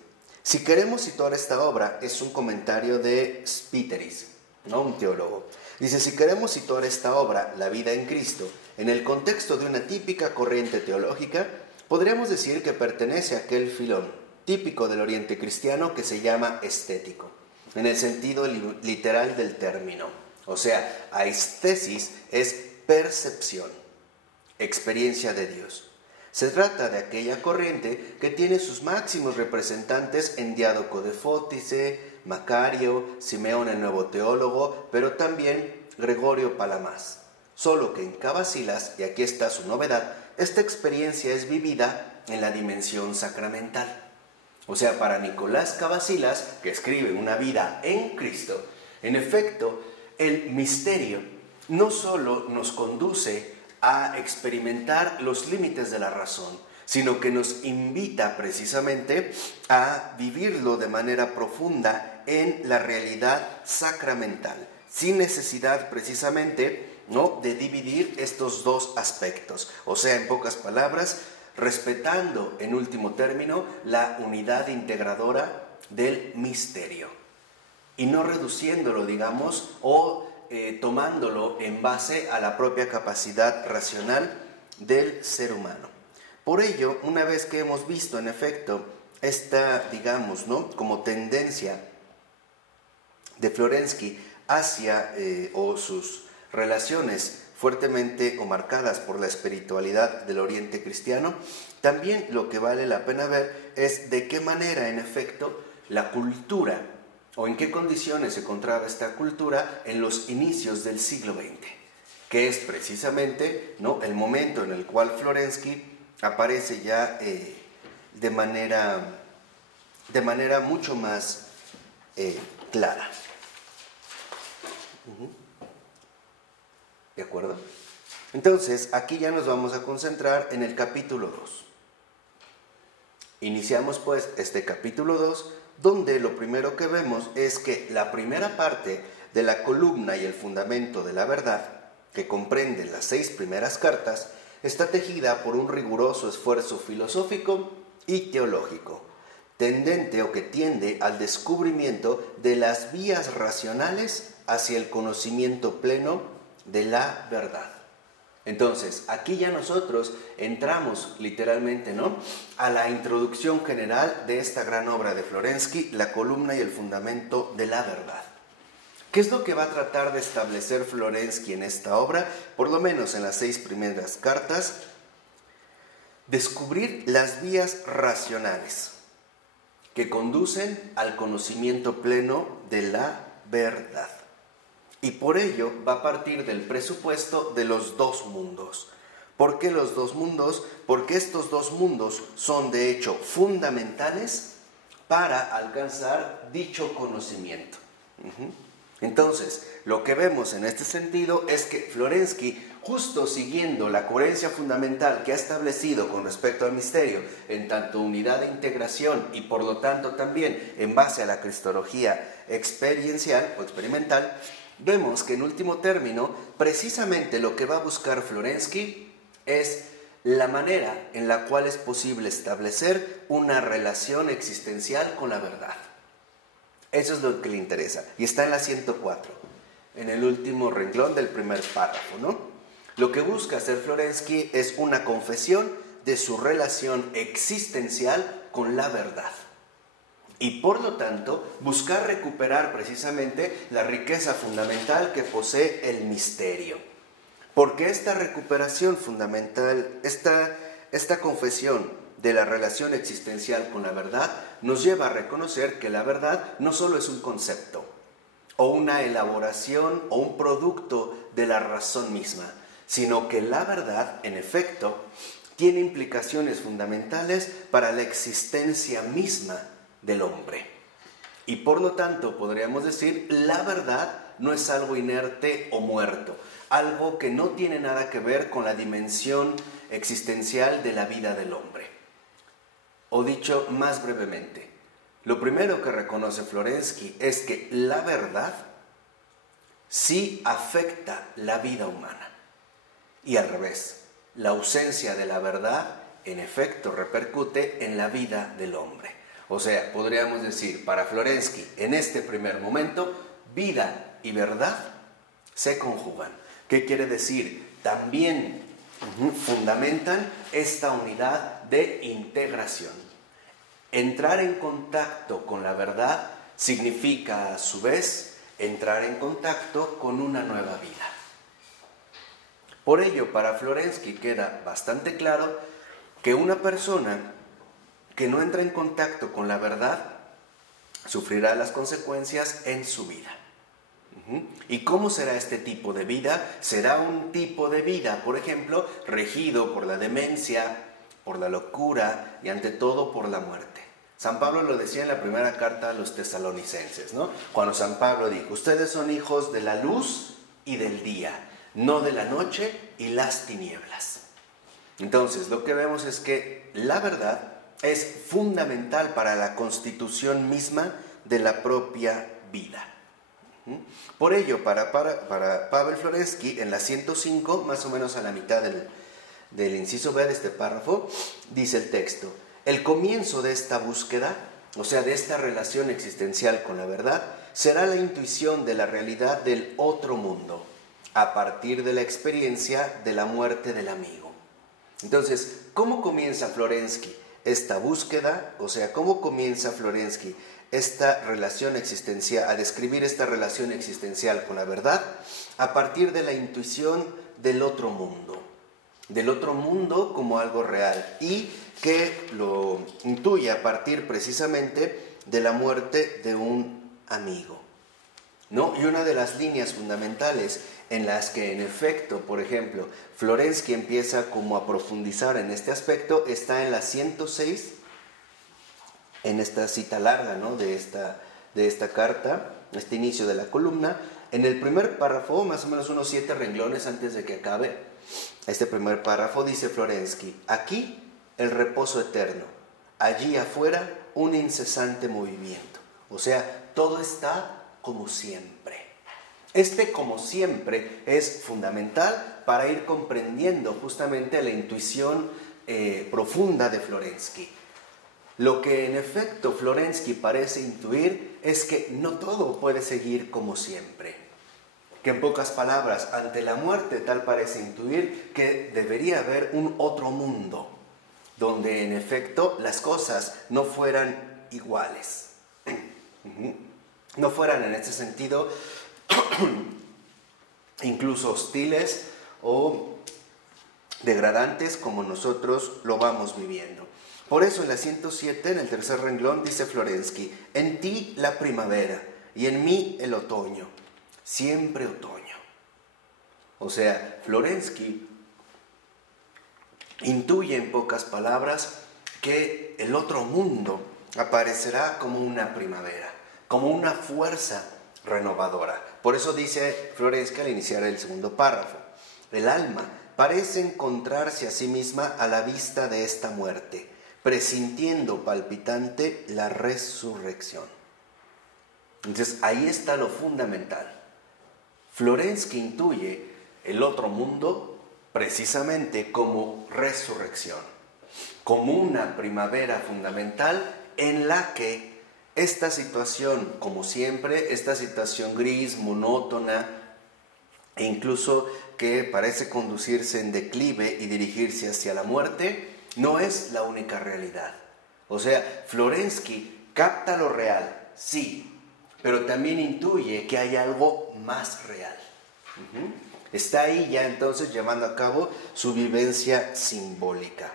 si queremos situar esta obra, es un comentario de Spiteris, ¿no?, un teólogo. Dice: si queremos situar esta obra, La vida en Cristo, en el contexto de una típica corriente teológica, podríamos decir que pertenece a aquel filón típico del Oriente cristiano que se llama estético, en el sentido literal del término. O sea, aistesis es percepción, experiencia de Dios. Se trata de aquella corriente que tiene sus máximos representantes en Diádoco de Fótice, Macario, Simeón el Nuevo Teólogo, pero también Gregorio Palamas. Solo que en Cavasilas, y aquí está su novedad, esta experiencia es vivida en la dimensión sacramental. O sea, para Nicolás Cavasilas, que escribe Una vida en Cristo, en efecto, el misterio no solo nos conduce a experimentar los límites de la razón, sino que nos invita precisamente a vivirlo de manera profunda en la realidad sacramental, sin necesidad precisamente, ¿no?, de dividir estos dos aspectos. O sea, en pocas palabras, respetando en último término la unidad integradora del misterio y no reduciéndolo, digamos, o tomándolo en base a la propia capacidad racional del ser humano. Por ello, una vez que hemos visto en efecto esta, digamos, ¿no?, como tendencia de Florensky hacia o sus relaciones fuertemente o marcadas por la espiritualidad del Oriente cristiano, también lo que vale la pena ver es de qué manera en efecto la cultura o en qué condiciones se encontraba esta cultura en los inicios del siglo XX, que es precisamente, ¿no?, el momento en el cual Florensky aparece ya de manera mucho más clara. ¿De acuerdo? Entonces, aquí ya nos vamos a concentrar en el capítulo 2. Iniciamos pues este capítulo 2, donde lo primero que vemos es que la primera parte de la columna y el fundamento de la verdad, que comprende las 6 primeras cartas, está tejida por un riguroso esfuerzo filosófico y teológico, tendente o que tiende al descubrimiento de las vías racionales hacia el conocimiento pleno de la verdad. Entonces, aquí ya nosotros entramos literalmente, ¿no?, a la introducción general de esta gran obra de Florensky, la columna y el fundamento de la verdad. ¿Qué es lo que va a tratar de establecer Florensky en esta obra? Por lo menos en las 6 primeras cartas, descubrir las vías racionales que conducen al conocimiento pleno de la verdad. Y por ello va a partir del presupuesto de los dos mundos. ¿Por qué los dos mundos? Porque estos dos mundos son de hecho fundamentales para alcanzar dicho conocimiento. Entonces, lo que vemos en este sentido es que Florensky, justo siguiendo la coherencia fundamental que ha establecido con respecto al misterio, en tanto unidad de integración y por lo tanto también en base a la cristología experiencial o experimental, vemos que en último término, precisamente lo que va a buscar Florensky es la manera en la cual es posible establecer una relación existencial con la verdad. Eso es lo que le interesa. Y está en la 104, en el último renglón del primer párrafo, ¿no? Lo que busca hacer Florensky es una confesión de su relación existencial con la verdad. Y por lo tanto, buscar recuperar precisamente la riqueza fundamental que posee el misterio. Porque esta recuperación fundamental, esta confesión de la relación existencial con la verdad, nos lleva a reconocer que la verdad no solo es un concepto, o una elaboración, o un producto de la razón misma, sino que la verdad, en efecto, tiene implicaciones fundamentales para la existencia misma del hombre. Y por lo tanto, podríamos decir, la verdad no es algo inerte o muerto, algo que no tiene nada que ver con la dimensión existencial de la vida del hombre. O dicho más brevemente, lo primero que reconoce Florensky es que la verdad sí afecta la vida humana. Y al revés, la ausencia de la verdad, en efecto, repercute en la vida del hombre. O sea, podríamos decir, para Florensky, en este primer momento, vida y verdad se conjugan. ¿Qué quiere decir? También fundamentan esta unidad de integración. Entrar en contacto con la verdad significa, a su vez, entrar en contacto con una nueva vida. Por ello, para Florensky queda bastante claro que una persona que no entra en contacto con la verdad sufrirá las consecuencias en su vida. ¿Y cómo será este tipo de vida? Será un tipo de vida, por ejemplo, regido por la demencia, por la locura y ante todo por la muerte. San Pablo lo decía en la primera carta a los tesalonicenses, ¿no? Cuando San Pablo dijo, ustedes son hijos de la luz y del día, no de la noche y las tinieblas. Entonces, lo que vemos es que la verdad es fundamental para la constitución misma de la propia vida. Por ello, para Pavel Florensky, en la 105, más o menos a la mitad del inciso B de este párrafo, dice el texto, el comienzo de esta búsqueda, o sea, de esta relación existencial con la verdad, será la intuición de la realidad del otro mundo, a partir de la experiencia de la muerte del amigo. Entonces, ¿cómo comienza Florensky esta búsqueda? O sea, ¿cómo comienza Florensky esta relación existencial, a describir esta relación existencial con la verdad? A partir de la intuición del otro mundo como algo real, y que lo intuye a partir precisamente de la muerte de un amigo, ¿no? Y una de las líneas fundamentales en las que en efecto, por ejemplo, Florensky empieza como a profundizar en este aspecto está en la 106, en esta cita larga, ¿no? de esta carta, este inicio de la columna. En el primer párrafo, más o menos unos 7 renglones antes de que acabe este primer párrafo, dice Florensky, aquí el reposo eterno, allí afuera un incesante movimiento. O sea, todo está como siempre. Este como siempre es fundamental para ir comprendiendo justamente la intuición profunda de Florensky. Lo que en efecto Florensky parece intuir es que no todo puede seguir como siempre. Que en pocas palabras, ante la muerte tal parece intuir que debería haber un otro mundo, donde en efecto las cosas no fueran iguales. No fueran en este sentido incluso hostiles o degradantes como nosotros lo vamos viviendo. Por eso en la 107, en el tercer renglón, dice Florensky: en ti la primavera y en mí el otoño, siempre otoño. O sea, Florensky intuye en pocas palabras que el otro mundo aparecerá como una primavera, como una fuerza renovadora. Por eso dice Florensky al iniciar el segundo párrafo: el alma parece encontrarse a sí misma a la vista de esta muerte, presintiendo palpitante la resurrección. Entonces ahí está lo fundamental. Florensky intuye el otro mundo precisamente como resurrección, como una primavera fundamental en la que esta situación, como siempre, esta situación gris, monótona e incluso que parece conducirse en declive y dirigirse hacia la muerte, no es la única realidad. O sea, Florensky capta lo real, sí, pero también intuye que hay algo más real. Está ahí ya entonces llevando a cabo su vivencia simbólica.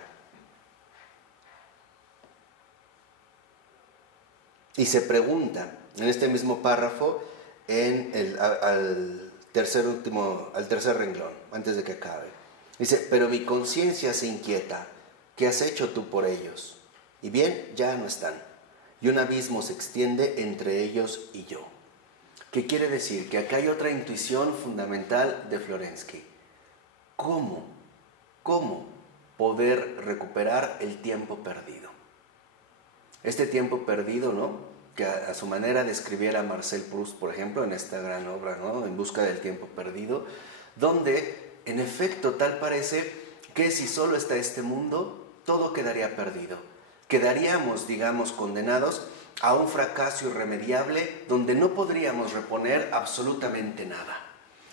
Y se pregunta en este mismo párrafo, al tercer renglón, antes de que acabe. Dice: pero mi conciencia se inquieta. ¿Qué has hecho tú por ellos? Y bien, ya no están. Y un abismo se extiende entre ellos y yo. ¿Qué quiere decir? Que acá hay otra intuición fundamental de Florensky. ¿Cómo poder recuperar el tiempo perdido? Este tiempo perdido, ¿no?, que a su manera describiera Marcel Proust, por ejemplo, en esta gran obra, ¿no?, En busca del tiempo perdido, donde en efecto tal parece que si solo está este mundo, todo quedaría perdido. Quedaríamos, digamos, condenados a un fracaso irremediable donde no podríamos reponer absolutamente nada.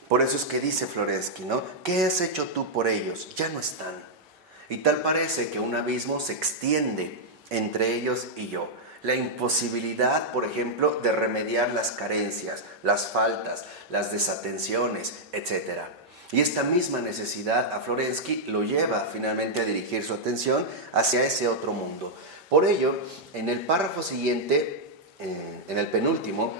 Por eso es que dice Florensky, ¿no?, ¿qué has hecho tú por ellos? Ya no están. Y tal parece que un abismo se extiende entre ellos y yo. La imposibilidad, por ejemplo, de remediar las carencias, las faltas, las desatenciones, etc. Y esta misma necesidad a Florensky lo lleva finalmente a dirigir su atención hacia ese otro mundo. Por ello, en el párrafo siguiente, en el penúltimo,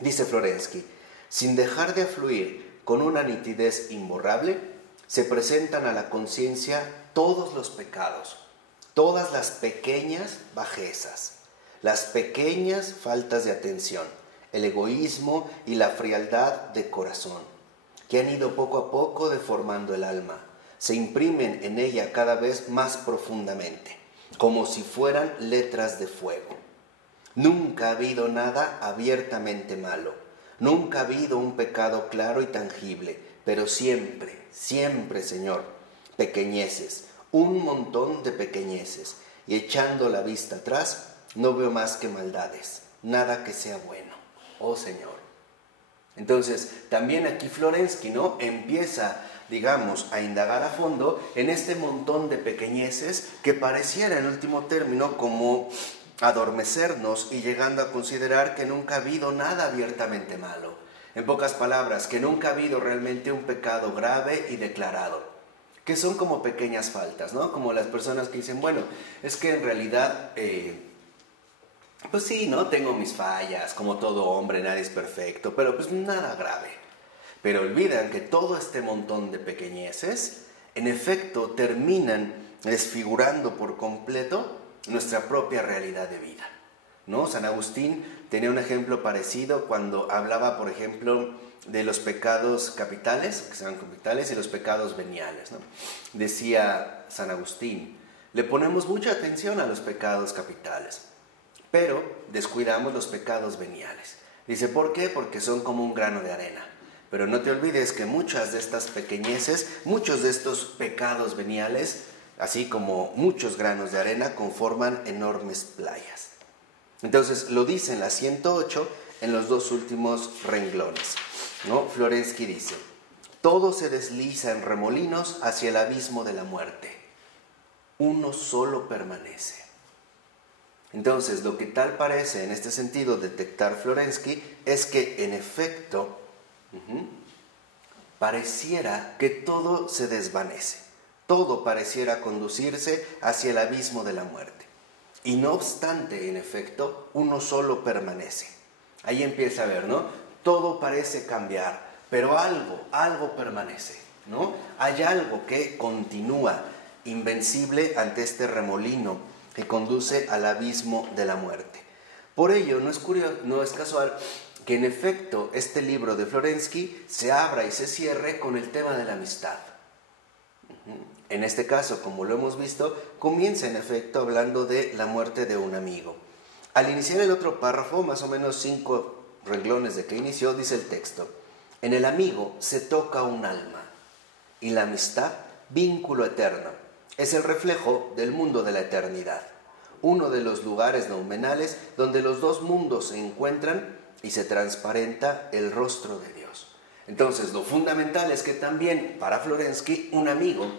dice Florensky: sin dejar de afluir con una nitidez imborrable, se presentan a la conciencia todos los pecados, todas las pequeñas bajezas, las pequeñas faltas de atención, el egoísmo y la frialdad de corazón, que han ido poco a poco deformando el alma, se imprimen en ella cada vez más profundamente, como si fueran letras de fuego. Nunca ha habido nada abiertamente malo, nunca ha habido un pecado claro y tangible, pero siempre, siempre, Señor, pequeñeces, un montón de pequeñeces, y echando la vista atrás, no veo más que maldades, nada que sea bueno, oh Señor. Entonces, también aquí Florensky, ¿no?, empieza, digamos, a indagar a fondo en este montón de pequeñeces que pareciera, en último término, como adormecernos y llegando a considerar que nunca ha habido nada abiertamente malo. En pocas palabras, que nunca ha habido realmente un pecado grave y declarado, que son como pequeñas faltas, ¿no? Como las personas que dicen, bueno, es que en realidad, pues sí, ¿no?, tengo mis fallas, como todo hombre, nadie es perfecto, pero pues nada grave. Pero olvidan que todo este montón de pequeñeces, en efecto, terminan desfigurando por completo nuestra propia realidad de vida, ¿no? San Agustín tenía un ejemplo parecido cuando hablaba, por ejemplo, de los pecados capitales, que sean capitales, y los pecados veniales, ¿no? Decía San Agustín: le ponemos mucha atención a los pecados capitales, pero descuidamos los pecados veniales. Dice, ¿por qué? Porque son como un grano de arena. Pero no te olvides que muchas de estas pequeñeces, muchos de estos pecados veniales, así como muchos granos de arena, conforman enormes playas. Entonces lo dice en la 108, en los dos últimos renglones, ¿no? Florensky dice: todo se desliza en remolinos hacia el abismo de la muerte. Uno solo permanece. Entonces, lo que tal parece en este sentido detectar Florensky es que, en efecto, pareciera que todo se desvanece, todo pareciera conducirse hacia el abismo de la muerte. Y no obstante, en efecto, uno solo permanece. Ahí empieza a ver, ¿no? Todo parece cambiar, pero algo permanece, ¿no? Hay algo que continúa invencible ante este remolino que conduce al abismo de la muerte. Por ello, no es casual que en efecto este libro de Florensky se abra y se cierre con el tema de la amistad. En este caso, como lo hemos visto, comienza en efecto hablando de la muerte de un amigo. Al iniciar el otro párrafo, más o menos 5 renglones de que inició, dice el texto: en el amigo se toca un alma, y la amistad, vínculo eterno, es el reflejo del mundo de la eternidad, uno de los lugares noumenales donde los dos mundos se encuentran y se transparenta el rostro de Dios. Entonces, lo fundamental es que también para Florensky un amigo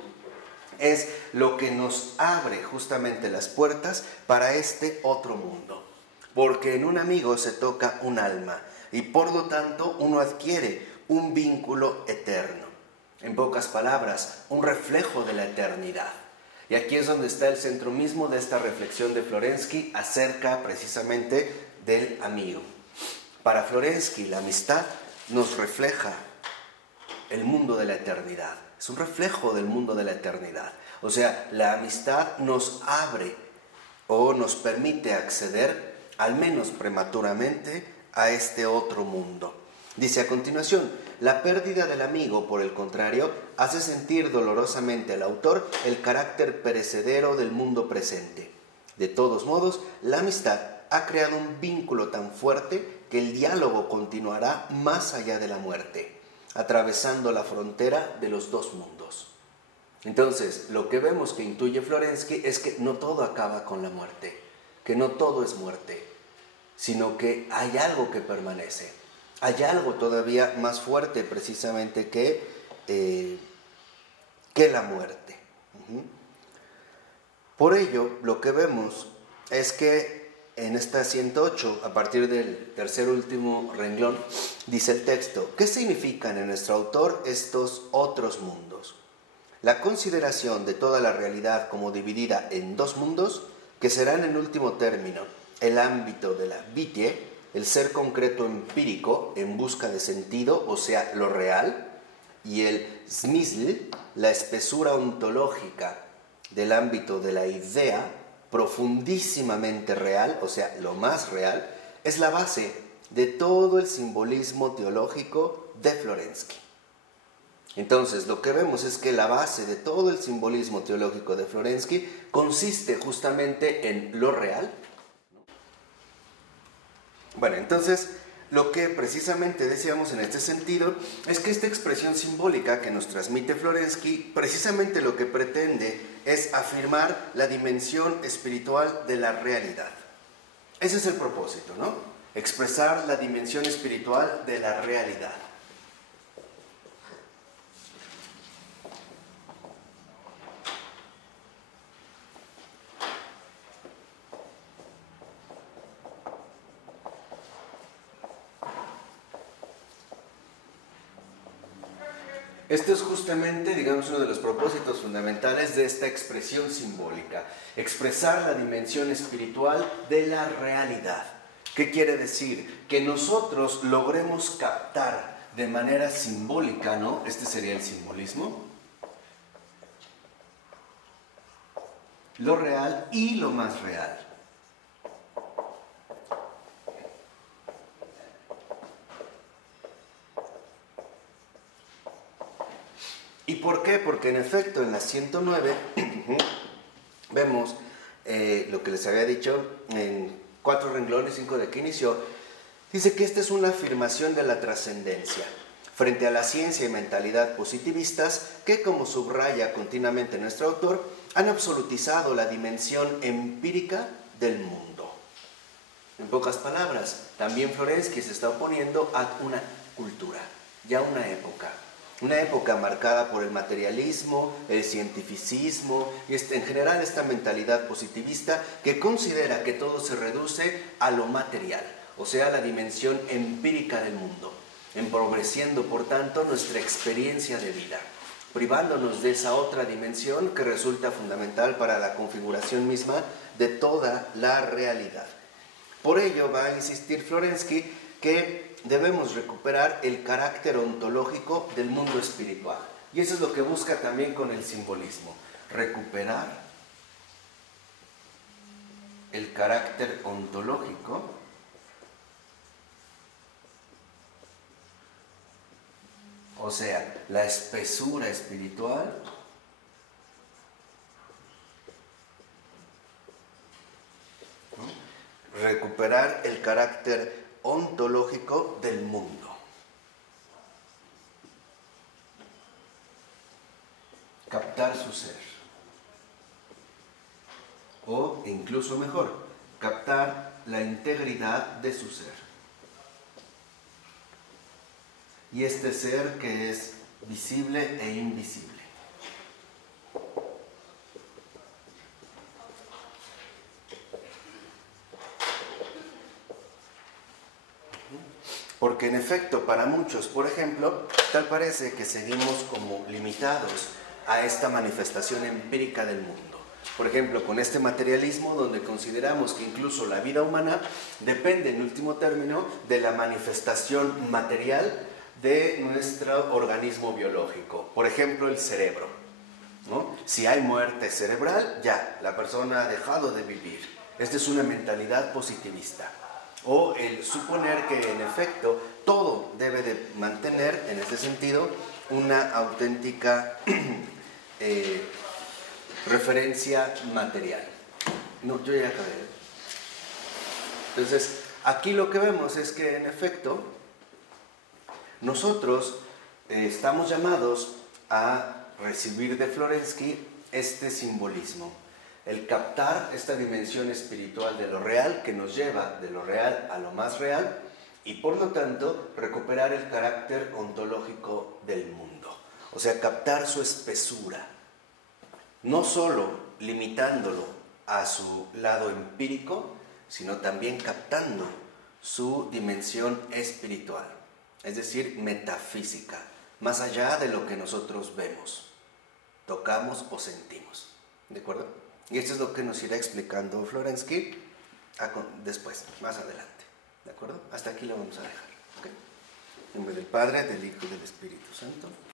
es lo que nos abre justamente las puertas para este otro mundo, porque en un amigo se toca un alma y por lo tanto uno adquiere un vínculo eterno. En pocas palabras, un reflejo de la eternidad. Y aquí es donde está el centro mismo de esta reflexión de Florensky acerca precisamente del amigo. Para Florensky, la amistad nos refleja el mundo de la eternidad. Es un reflejo del mundo de la eternidad. O sea, la amistad nos abre o nos permite acceder, al menos prematuramente, a este otro mundo. Dice a continuación: la pérdida del amigo, por el contrario, hace sentir dolorosamente al autor el carácter perecedero del mundo presente. De todos modos, la amistad ha creado un vínculo tan fuerte que el diálogo continuará más allá de la muerte, atravesando la frontera de los dos mundos. Entonces, lo que vemos que intuye Florensky es que no todo acaba con la muerte, que no todo es muerte, sino que hay algo que permanece, hay algo todavía más fuerte precisamente que la muerte. Por ello, lo que vemos es que en esta 108, a partir del tercer último renglón, dice el texto: ¿qué significan en nuestro autor estos otros mundos? La consideración de toda la realidad como dividida en dos mundos, que serán en último término el ámbito de la vitie, el ser concreto empírico en busca de sentido, o sea, lo real, y el smysl, la espesura ontológica del ámbito de la idea, profundísimamente real, o sea, lo más real, es la base de todo el simbolismo teológico de Florensky. Entonces, lo que vemos es que la base de todo el simbolismo teológico de Florensky consiste justamente en lo real. Bueno, entonces, lo que precisamente decíamos en este sentido es que esta expresión simbólica que nos transmite Florensky, precisamente lo que pretende es afirmar la dimensión espiritual de la realidad. Ese es el propósito, ¿no? Expresar la dimensión espiritual de la realidad. Esto es justamente, digamos, uno de los propósitos fundamentales de esta expresión simbólica. Expresar la dimensión espiritual de la realidad. ¿Qué quiere decir? Que nosotros logremos captar de manera simbólica, ¿no? Este sería el simbolismo. Lo real y lo más real. ¿Y por qué? Porque en efecto en la 109 vemos lo que les había dicho en 4 renglones, 5 de que inició. Dice que esta es una afirmación de la trascendencia frente a la ciencia y mentalidad positivistas que, como subraya continuamente nuestro autor, han absolutizado la dimensión empírica del mundo. En pocas palabras, también Florensky se está oponiendo a una cultura, ya una época marcada por el materialismo, el cientificismo y en general esta mentalidad positivista que considera que todo se reduce a lo material, o sea, a la dimensión empírica del mundo, empobreciendo por tanto nuestra experiencia de vida. privándonos de esa otra dimensión que resulta fundamental para la configuración misma de toda la realidad. Por ello va a insistir Florensky que debemos recuperar el carácter ontológico del mundo espiritual. Y eso es lo que busca también con el simbolismo, recuperar el carácter ontológico o sea, la espesura espiritual recuperar el carácter ontológico del mundo. Captar su ser. O, incluso mejor, captar la integridad de su ser. Y este ser que es visible e invisible. Porque en efecto, para muchos, por ejemplo, tal parece que seguimos como limitados a esta manifestación empírica del mundo. Por ejemplo, con este materialismo donde consideramos que incluso la vida humana depende, en último término, de la manifestación material de nuestro organismo biológico. Por ejemplo, el cerebro, ¿no? Si hay muerte cerebral, ya, la persona ha dejado de vivir. Esta es una mentalidad positivista. O el suponer que, en efecto, todo debe de mantener, en este sentido, una auténtica referencia material. No, yo ya acabé. Entonces, aquí lo que vemos es que, en efecto, nosotros estamos llamados a recibir de Florensky este simbolismo, el captar esta dimensión espiritual de lo real que nos lleva de lo real a lo más real y por lo tanto recuperar el carácter ontológico del mundo, o sea, captar su espesura, no solo limitándolo a su lado empírico, sino también captando su dimensión espiritual. Es decir, metafísica, más allá de lo que nosotros vemos, tocamos o sentimos. ¿De acuerdo? Y esto es lo que nos irá explicando Florensky después, más adelante. ¿De acuerdo? Hasta aquí lo vamos a dejar. ¿Okay? En nombre del Padre, del Hijo y del Espíritu Santo.